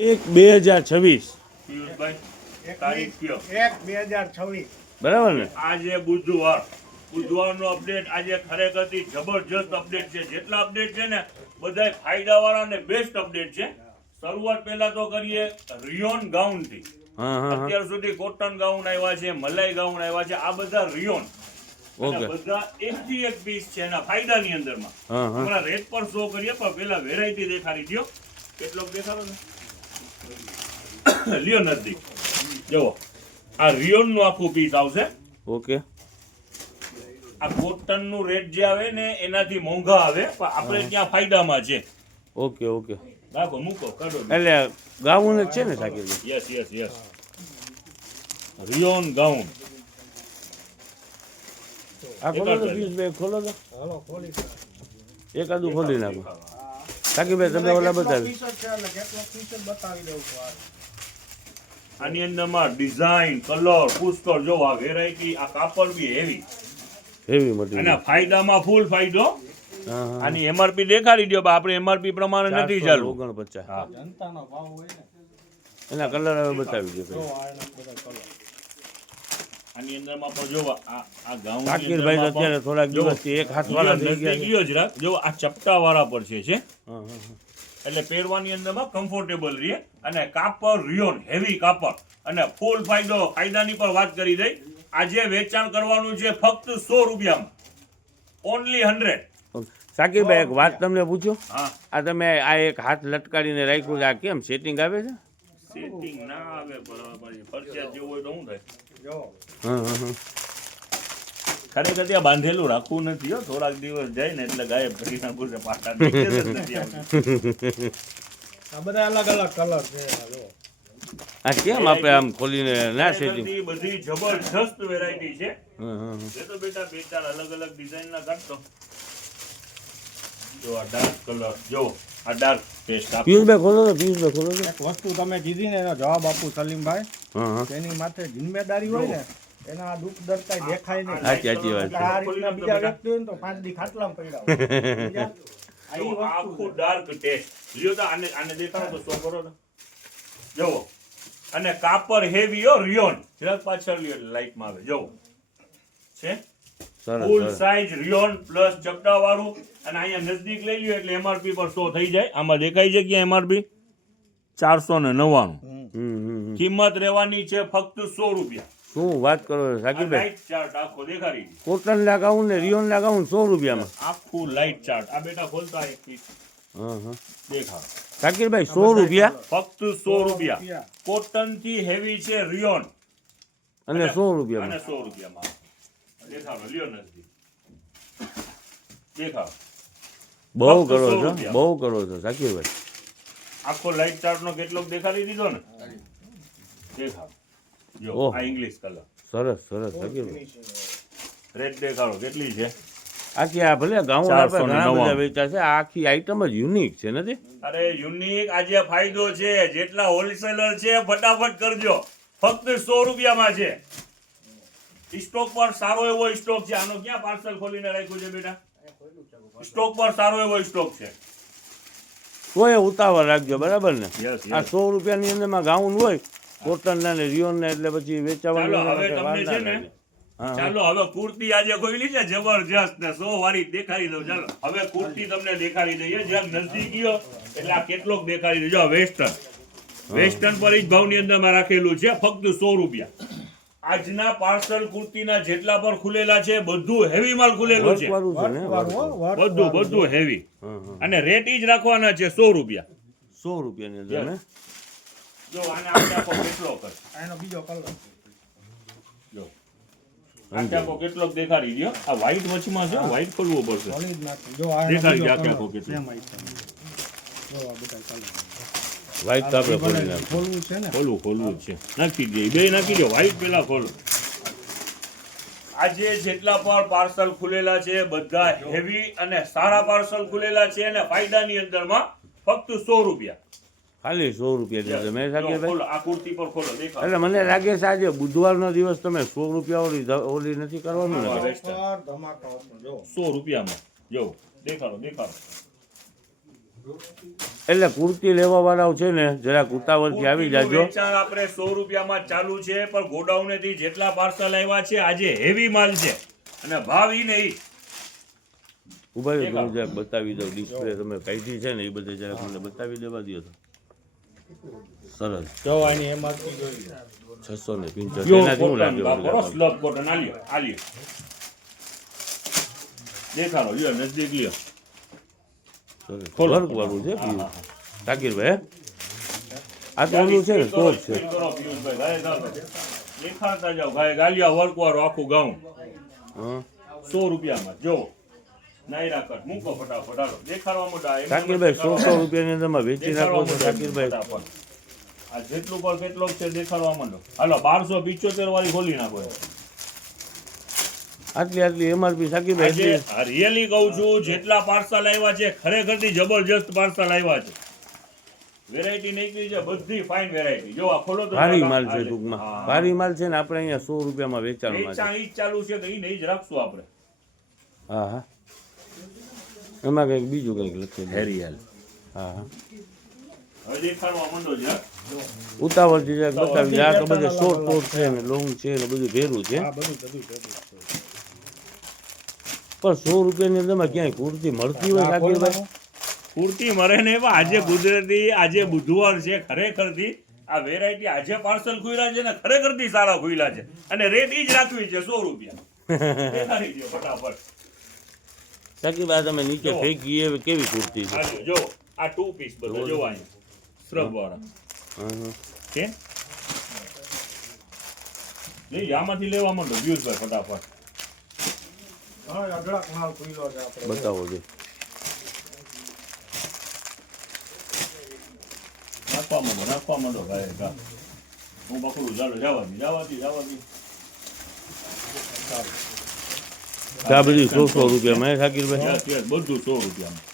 1/2026 પિયુષભાઈ તારીખ કયો? 1/2026 બરાબર ને? આજે બુધવારનો અપડેટ આજે ખરેખરથી જબરજસ્ત અપડેટ છે. જેટલા અપડેટ છે ને બધા ફાયદાવાળા અને બેસ્ટ અપડેટ છે. શરૂઆત પહેલા તો કરીએ રિયોન ગાઉન થી. અત્યાર સુધી કોટન ગાઉન આવ્યા છે, મલાઈ ગાઉન આવ્યા છે, આ બધા રિયોન બધા એકથી એક પીસ છે એના ફાયદાની અંદરમાં. હમણાં રેટ પર શો કરીએ પણ પેલા વેરાયટી દેખાડી દો. કેટલોક દેખાડો ને લ્યો નજદીક જુઓ. આ રિયોન નું આખું પીસ આવશે. ઓકે. આ કોટન નું રેટ જે આવે ને એનાથી મોંઘા આવે પણ આપણે ત્યાં ફાયદામાં છે. Okay okay. રાખો મૂકો કાઢો. એટલે ગાઉન જ છે ને Sakir? Yes yes yes. Rayon gown. આ ખોલો તો પીસ બે ખોલો તો. હાલો ખોલી એકાદું ખોલી નાખો. સાકીરભાઈ તમે ઓલા બતાવી. પીસ છે એટલે કેટલો પીસ બતાવી દઉં છું. આની અંદરમાં ડિઝાઇન કલર પુષ્કળ જો આ વેરાયટી આ કાપડ બી હેવી મટીરિયલ અને ફાયદામાં ફૂલ ફાયદો. આની એમઆરપી દેખાડી દો. આપણે એમઆરપી પ્રમાણે નથી ચાલુ. 49. હા જનતાનો ભાવ હોય ને એના કલર હવે બતાવી દો. તો આ એના બધા કલર આની અંદરમાં પણ જો આ ગાઉન સાકીરભાઈ તો અત્યારે થોડાક દિવસથી એક હાથ વાળા થઈ ગયા જ રાખ. જો આ ચપટા વાળા પર છે એટલે પહેરવાની અંદરમાં કમ્ફર્ટેબલ રહે અને કાપડ રિયોન હેવી કાપડ અને ફૂલ ફાયદાની પણ વાત કરી દઈ. આજે વેચાણ કરવાનું છે ફક્ત 100 રૂપિયામાં. ઓનલી 100. સાકીરભાઈ એક વાત તમને પૂછો. હા આ તમે આ એક હાથ લટકાડીને રાખ્યું છે, આ કેમ સેટિંગ આવે છે? સેટિંગ ના આવે બરાબર. ફરજિયાત જેવું હોય તો શું થાય? જો ખરેખર ત્યાં બાંધેલું રાખવું નથી હો. થોડાક દિવસ જાય ને એટલે ગાયબ કરી નાખું છે પાટા. આ બધા અલગ અલગ કલર છે. આ જો આ કેમ આપણે આમ ખોલીને ના સેટિંગ? બધી જબરજસ્ત વેરાયટી છે. એ તો બેટા બે ચાર અલગ અલગ ડિઝાઇન ના કાઢતો. જો આ ડાર્ક કલર જો આ ડાર્ક પેસ્ટ આપ. પિયુષભાઈ ખોલો તો. પિયુષભાઈ ખોલો તો. એક વસ્તુ તમે કીધી ને એનો જવાબ આપું સલીમભાઈ. તેની માથે જિમ્મેદારી હોય ને એના આ દુઃખ દર્દ કઈ દેખાય નહીં. સાચી વાત છે. આ રીતના બીજા વ્યક્તિ હોય ને તો 5 દી ખાટલામાં પડ્યા હોય. આખું ડાર્ક ટેસ્ટ લ્યો તો આને દેખાડો તો શો કરો ને. જો અને કાપડ હેવી હો રિયોન. જરાક પાછળ લ્યો એટલે લાઈટમાં આવે. જો છે ફૂલ સાઈઝ રિયોન પ્લસ ચપટા વાળું અને અહીંયા નજદીક લઈ લ્યો એટલે એમઆરપી પર શો થઈ જાય. આમાં દેખાય છે કે એમઆરપી 499. કિંમત રહેવાની છે ફક્ત 100 રૂપિયા. શું વાત કરો છો સાકીરભાઈ? લાઈટ ચાર્ટ આખો દેખાડી. કોટન લગાવું ને રિયોન લગાવું 100 રૂપિયામાં આખું લાઈટ ચાર્ટ. આ બેટા ખોલતા એક પીસ દેખાડો. સાકીરભાઈ 100 રૂપિયા ફક્ત 100 રૂપિયા. કોટન થી હેવી છે રિયોન અને 100 રૂપિયામાં. અને 100 રૂપિયામાં દેખાડો. લ્યો નજદીક દેખાડો. બહુ કરો છો, બહુ કરો છો સાકીરભાઈ. આખો લાઈટ ચાર્ટ નો કેટલોક દેખાડી દીધો ને. દેખાડો. જો આ ઇંગ્લિશ કલર સરસ સરસ સાકીરભાઈ. રેડ દેખાડો કેટલી છે. આખી આ ભલે ગાઉન આપણે ઘણા બધા વેચા છે, આખી આઈટમ જ યુનિક છે નથી? અરે યુનિક. આજે ફાયદો છે. જેટલા હોલસેલર છે ફટાફટ કરજો. ફક્ત 100 રૂપિયામાં છે. સ્ટોક પર સારો એવો સ્ટોક છે. આનો ક્યાં પાર્સલ ખોલીને રાખ્યું છે બેટા? સ્ટોક પર સારો એવો સ્ટોક છે. કોઈ ઉતાવળ રાખજો બરાબર ને. યસ આ 100 રૂપિયાની અંદરમાં ગાઉન હોય કોટન ના ને રિયોન ના એટલે પછી વેચાવાનું. ચાલો હવે તમને છે ને ચાલો હવે કુર્તી આજે ખોલી છે જબરજસ્ત ને 100 વાળી દેખાડી દઉં. ચાલો હવે કુર્તી તમને દેખાડી દઈએ. જ્યાં નજદીક ગયો એટલે આ કેટલોક દેખાડી દેજો. વેસ્ટર્ન પર જ ભાવની અંદરમાં રાખેલું છે ફક્ત 100 રૂપિયા. આજના પાર્સલ કુર્તીના જેટલા પર ખુલેલા છે બધું હેવી માલ ખુલેલું છે. બધું હેવી અને રેટ જ રાખવાના છે 100 રૂપિયા. 100 રૂપિયાની અંદર ને જો આને આપણે આખો કેટલો કર. આનો બીજો કલર જો આખો કેટલોક દેખાડી દયો. આ વ્હાઈટ વચમાં છે. વ્હાઈટ ખોલવો પડશે. ખોલી જ નાખી. જો આ દેખાડી આખો કેટલો. Same item. જો આ બધા કલર વ્હાઈટ તો આપણે ખોલી નાખીએ. ખોલવું છે ને. ખોલવું છે. નાખી દઈએ. બે નાખી દો. વ્હાઈટ પેલા ખોલો. આજે જેટલા પણ પાર્સલ ખુલેલા છે બધા હેવી અને સારા પાર્સલ ખુલેલા છે અને ફાયદાની અંદરમાં ફક્ત 100 રૂપિયા. ખાલી 100 રૂપિયા તમે સાકીરભાઈ. ખોલો આ કુર્તી પર ખોલો દેખાડો. એટલે મને લાગે છે આજે બુધવારનો દિવસ તમે 100 રૂપિયા ઓલી નથી કરવાનું ને? ધમાકા જો 100 રૂપિયામાં જો દેખાડો. એટલે કુર્તી લેવા વાળાઓ છે ને જરાક ઉતાવળથી આવી કુર્તીનું જાજો. વેચાણ આપણે 100 રૂપિયામાં ચાલુ છે, પણ ગોડાઉનેથી જેટલા પાર્સલ આવ્યા છે આજે હેવી માલ છે અને ભાવ ઈ ને ઈ. ઉભા રહ્યો, હું જરાક બતાવી દઉં. ડિસ્પ્લે તમે કાઢી છે ને એ બધે જરાક મને બતાવી દેવા દો તો. સરસ. જો આની એમઆરપી જોઈ લો. 675. પ્યોર એનાથી હું કોટન લાગે બાપરો, સ્લબ કોટન. આલ્યો દેખાડો, લ્યો નજદીક લ્યો. વર્ક વાળું છે શાકીરભાઈ. આ તો ઓલું છે ને ટોપ છે. ફીલ કરો પિયુષભાઈ, ગાય ગાવ. દેખાડતા જાઓ, ગાય ગાલિયા વર્ક વાળું આખું ગાઉન હા 100 રૂપિયામાં. જો નાયરા કટ મૂકો ફટાફટ. હાલો દેખાડવા માંડો. શાકીરભાઈ 100 રૂપિયાની અંદરમાં વેચી નાખો છો શાકીરભાઈ. આ જેટલું પર કેટલોક છે દેખાડવા માંડો. હાલો 1275 વાળી ખોલી નાખો. આટલી એમઆરપી શાકીરભાઈ. આજે રિયલી કહું છું, જેટલા પાર્સલ આવ્યા છે ખરેખરથી જબરજસ્ત પાર્સલ આવ્યા છે. વેરાયટી નીકળી છે, બધી ફાઇન વેરાયટી. જો આ ખોલો તો ભારી માલ છે ટૂંકમાં. ભારી માલ છે ને આપણે અહીંયા 100 રૂપિયામાં વેચાણમાં છે. વેચાણ ઈ જ ચાલુ છે તો ઈ ને ઈ જ રાખશું આપણે. હા હા એમાં કંઈક બીજું કંઈક લખેલું. હેરિયલ. હા હા હવે દેખાડવા માંડો છે. ઉતાવળથી જરાક બતાવી. આ તો બધે શોર્ટ ટોટ છે ને લોંગ છે ને બધું ભેરું છે. આ બધું ભેગું. પણ 100 રૂપિયાની અંદરમાં ક્યાંય કુર્તી મળતી હોય શાકીરભાઈ? પૂરતી મરે ને એવા. આજે ગુજરાતી, આજે બુધવાર છે. ખરેખરથી આ વેરાયટી આજે પાર્સલ ખુલ્યા છે ને ખરેખરથી સારા ખુલ્યા છે અને રેટ ઈ જ રાખવી છે 100 રૂપિયા. દેખાડી દો ફટાફટ. શાકીરભાઈ તમે નીચે ફેંકી એવી કેવી કુર્તી છે? હાલો જો આ 2 પીસ બધો જો અહીંયા શ્રબ વાળા હા છે. લઈ આમાંથી લેવા માંડો પિયુષભાઈ ફટાફટ. હા અઢળક માલ ખુલ્યો છે આપણે. બતાવો છે. નાખવા માંડો ભાઈ. હું પકડું. ચાલો જવા દી. આ બધી 100 રૂપિયામાં હે શાકીરભાઈ? યસ, બધું 100 રૂપિયામાં.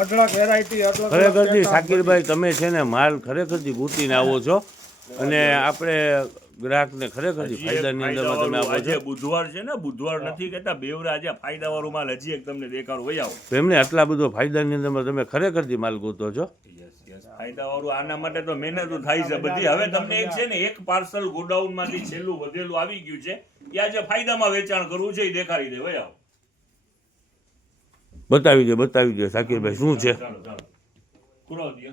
અઢળક વેરાયટી ખરેખરથી શાકીરભાઈ તમે છે ને માલ ખરેખરથી ગૂંથીને આવો છો અને આપણે ગ્રાહકને ખરેખરથી ફાયદાની અંદરમાં તમે આપો આજે છો. બુધવાર છે ને, બુધવાર નથી કહેતા, બેવરા આજે ફાયદા વાળું માલ હજી એક તમને દેખાડું. વહી આવો. એમને આટલા બધો ફાયદાની અંદરમાં તમે ખરેખરથી માલ ગોતો છો. ફાયદા વાળું આના માટે તો મહેનત થાય છે બધી. હવે તમને એક છે ને એક પાર્સલ ગોડાઉન માંથી છેલ્લું વધેલું આવી ગયું છે. એ આજે ફાયદામાં વેચાણ કરવું છે એ દેખાડી દે. વહી આવો. બતાવી દો શાકીરભાઈ શું છે. ચાલો પૂરો દો.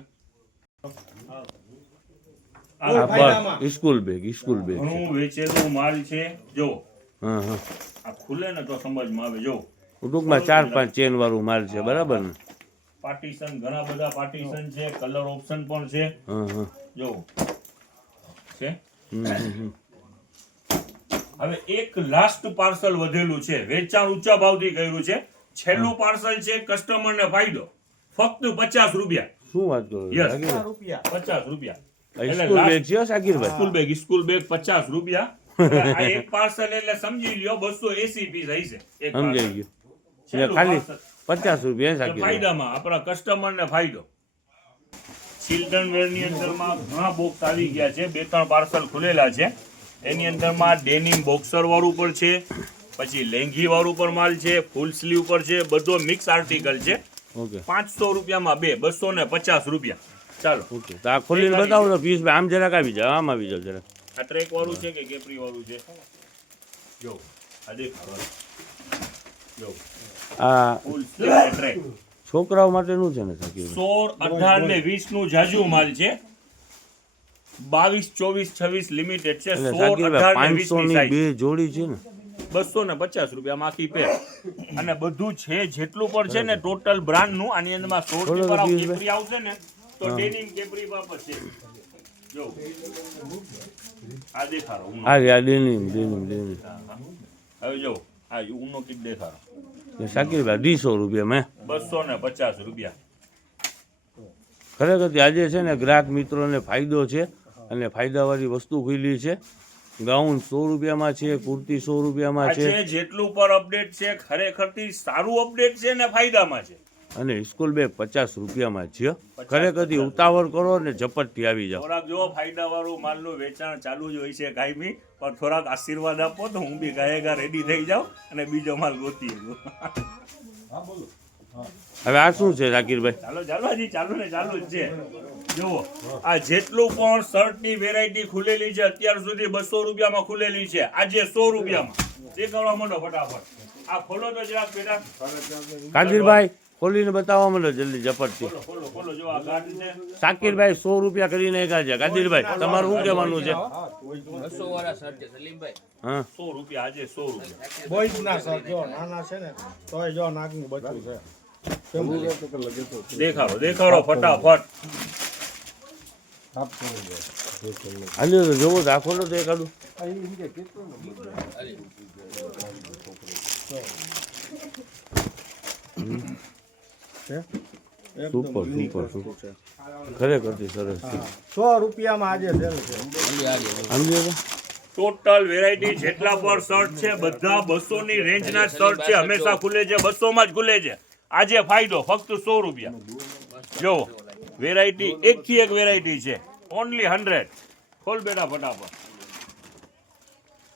આ બસ સ્કૂલ બેગ છે. ઘણું વેચેલું માલ છે. જો હા હા આ ખુલે ને તો સમજમાં આવે. જો ટૂંકમાં 4-5 ચેન વાળું માલ છે બરાબર ને? પાર્ટીશન, ઘણા બધા પાર્ટીશન છે, કલર ઓપ્શન પણ છે. હા હા જો છે. હમ. હવે એક લાસ્ટ પાર્સલ વધેલું છે, વેચાણ ઊંચા ભાવથી કર્યું છે. છેલ્લું પાર્સલ છે, કસ્ટમરને ફાયદો ફક્ત 50 રૂપિયા. શું વાત કરો યસ, શાકીરભાઈ? 50 રૂપિયા. સ્કૂલ બેગ છે શાકીરભાઈ? સ્કૂલ બેગ 50 રૂપિયા. આ એક પાર્સલ એટલે સમજી લ્યો 280 પીસ હશે. એક સમજાઈ parcel. ગયું. એટલે ખાલી 50 રૂપિયા શાકીરભાઈ. ફાયદામાં આપણા કસ્ટમરને ફાયદો. ચિલ્ડ્રન વેરની અંદરમાં ઘણા બોક્સ આવી ગયા છે. 2-3 પાર્સલ ખુલેલા છે. એની અંદરમાં ડેનિમ બોક્સર વાળું પણ છે, પછી લેંઘી વાળું પણ માલ છે, ફૂલ સ્લીવ પર છે, બધો મિક્સ આર્ટિકલ છે. ઓકે 500 રૂપિયામાં 2, 250 રૂપિયા. ચાલો ઓકે તો આ ખોલીને બતાવો તો પિયુષભાઈ. આમ જરાક આવી જાવ, આમ આવી જાવ જરાક. આ ટ્રેક વાળું છે કે કેપરી વાળું છે? જો આ દેખાડો. જો આ ફૂલ સ્લીવ ટ્રેક છોકરાઓ માટેનું છે ને શાકીરભાઈ? 16, 18 ને 20 નું જાજુ માલ છે. 22, 24, 26 લિમિટેડ છે. એટલે 16, 18 ને 20 શાકીરભાઈ 500 ની ની સાઈઝ. 2 જોડી છે ને? 250 રૂપિયામાં આખી પેર. અને બધું છે જેટલું પણ છે ને ટોટલ બ્રાન્ડ નું. આની અંદરમાં શોર્ટ પેપર કેપરી આવશે ને તો ડેનિમ કેપરી બાપર છે. જો આ દેખાડો. આ ડેનિમ. હવે જો આ ઉનો કીટ દેખાડો. શાકીરભાઈ 200 રૂપિયા મેં 250 રૂપિયા. ખરેખર આજે છે ને ગ્રાહક મિત્રોને ફાયદો છે અને ફાયદાવાળી વસ્તુ ખુલી છે. ગાઉન 100 રૂપિયામાં છે, કુર્તી 100 રૂપિયામાં છે આજે જેટલું પર અપડેટ છે ખરેખરથી સારું અપડેટ છે ને ફાયદામાં છે. અને સ્કૂલ બેગ 50 રૂપિયામાં છે. ખરેખરથી ઉતાવળ કરો ને ઝપટથી આવી જાઓ. થોડાક જો ફાયદા વાળું માલનું વેચાણ ચાલુ જ હોય છે કાયમી, પણ થોડાક આશીર્વાદ આપો તો હું બી ગાયેગા રેડી થઈ જાઉં અને બીજો માલ ગોતી. હવે આ શું છે ઝાકીરભાઈ? ચાલો ચાલો હજી ચાલુ ને ચાલુ જ છે. જુઓ આ જેટલું પણ શર્ટની વેરાયટી ખુલેલી છે અત્યાર સુધી 200 રૂપિયામાં ખુલેલી છે, આજે 100 રૂપિયામાં. તે કરવા માંડો ફટાફટ. આ ખોલો તો જરાક બેટા. કાદીરભાઈ ખોલીને બતાવવા માંડો જલ્દી ઝપટથી. ખોલો ખોલો ખોલો. જો આ ગાઢ છે. શાકીરભાઈ 100 રૂપિયા કરીને એકા છે. કાદીરભાઈ તમારું શું કહેવાનું છે? હા 100 રૂપિયા આજે 100 રૂપિયા. બોયઝ ના સર જો નાના છે ને તોય જો નાકનું બચ્ચું છે. દેખાડો દેખાડો ફટાફટ. હાલ્યો તો જોવો તો આ ખોલો તો એકાદું. સુપર સુપર સુપર ખરેખરથી સરસ છે. 100 રૂપિયામાં આજે સેલ છે. સમજ્યો તો? ટોટલ વેરાયટી જેટલા પણ શર્ટ છે બધા 200 ની રેન્જના જ શર્ટ છે. હંમેશા ખુલે છે 200 માં જ ખુલે છે. આજે ફાયદો ફક્ત 100 રૂપિયા. જો વેરાયટી એકથી એક વેરાયટી છે. ઓનલી 100. ખોલ બેટા ફટાફટ.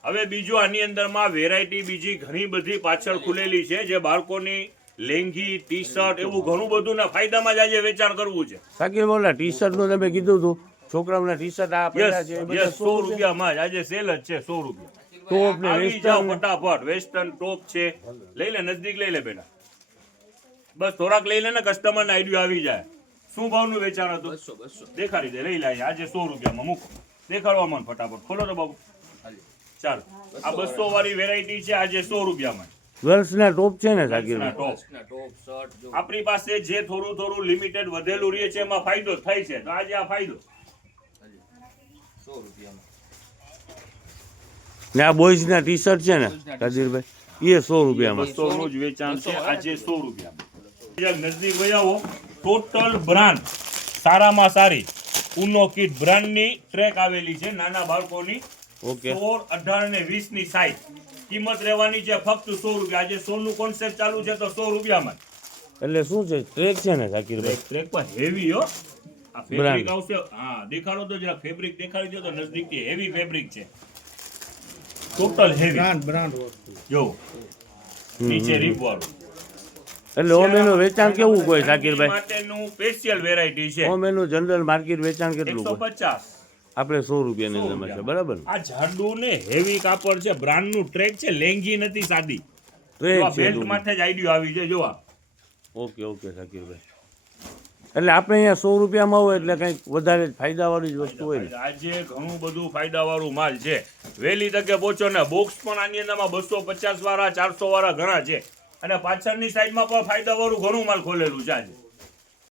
હવે બીજું આની અંદરમાં વેરાયટી બીજી ઘણી બધી પાછળ ખુલેલી છે જે બાળકોની લેંગી ટી શર્ટ એવું ઘણું બધું ના ફાયદામાં જ આજે વેચાણ કરવું છે. શાકીર બોલા ટી શર્ટ નું તમે કીધું હતું છોકરાઓના ટી શર્ટ આ પહેર્યા યસ છે એ બધા યસ 100 રૂપિયામાં જ આજે સેલ જ છે 100 રૂપિયા. ટોપ ને આવી જાઓ વેસ્ટર્ન ફટાફટ. વેસ્ટર્ન ટોપ છે. લઈ લે નજદીક લઈ લે બેટા. બસ થોડાક લઈ લે ને કસ્ટમર ને આઈડિયા આવી જાય. શું ભાવનું વેચાણ હતું? 200 દેખાડી દે. લઈ લે આજે 100 રૂપિયામાં મૂકો. દેખાડવા માંડ ફટાફટ. ખોલો તો બાબુ. ચાલો આ 200 વાળી વેરાયટી છે આજે 100 રૂપિયામાં. ગર્લ્સ ના ટોપ છે ને શાકીર ટોપ. આપણી પાસે જે થોડું થોડું લિમિટેડ વધેલું રહે છે એમાં ફાયદો થાય છે. તો આજે આ ફાયદો. ને આ બોયઝ ના ટી શર્ટ છે ને કાદીરભાઈ એ 100 રૂપિયામાં. 200 નું જ વેચાણ છે આજે 100 રૂપિયામાં. નજદીક વજાવો. ટોટલ બ્રાન્ડ સારામાં સારી ઉનો કિડ બ્રાન્ડની ટ્રેક આવેલી છે નાના બાળકોની. ઓકે 16, 18 ને 20 ની સાઈઝ. કિંમત રહેવાની છે ફક્ત 100 રૂપિયા. આજે 100 નું કોન્સેપ્ટ ચાલુ છે તો 100 રૂપિયામાં. એટલે શું છે ટ્રેક છે ને શાકીરભાઈ? ટ્રેક પર હેવી હો. આ ફેબ્રિક આવશે. હા દેખાડો તો જરા ફેબ્રિક દેખાડી દો તો નજદીકથી. હેવી ફેબ્રિક છે. ટોટલ હેવી બ્રાન્ડ વસ્તુ. જો નીચે રીપ વાળું. એટલે ઓમ એનું વેચાણ કેવું કોઈ શાકીરભાઈ? માટેનું સ્પેશિયલ વેરાયટી છે. ઓમ એનું જનરલ માર્કેટ વેચાણ કેટલું કોઈ? 150. આપણે 100 રૂપિયાની અંદર છે બરાબર ને? આ જાડું ને હેવી કાપડ છે. બ્રાન્ડ નું ટ્રેક છે. લેંગી નથી સાદી. ટ્રેક છે બેલ્ટ માથે જ આઈડિયો આવી છે. જોવા ઓકે ઓકે શાકીરભાઈ. એટલે આપણે અહીંયા 100 રૂપિયામાં હોય એટલે કંઈક વધારે ફાયદાવાળી જ વસ્તુ હોય ને. આજે ઘણું બધું ફાયદા વાળું માલ છે. વહેલી તકે પહોંચો ને. બોક્સ પણ આની અંદરમાં 250 વાળા 400 વાળા ઘણા છે. અને પાછળની સાઈડમાં પણ ફાયદા વાળું ઘણું માલ ખોલેલું છે આજે.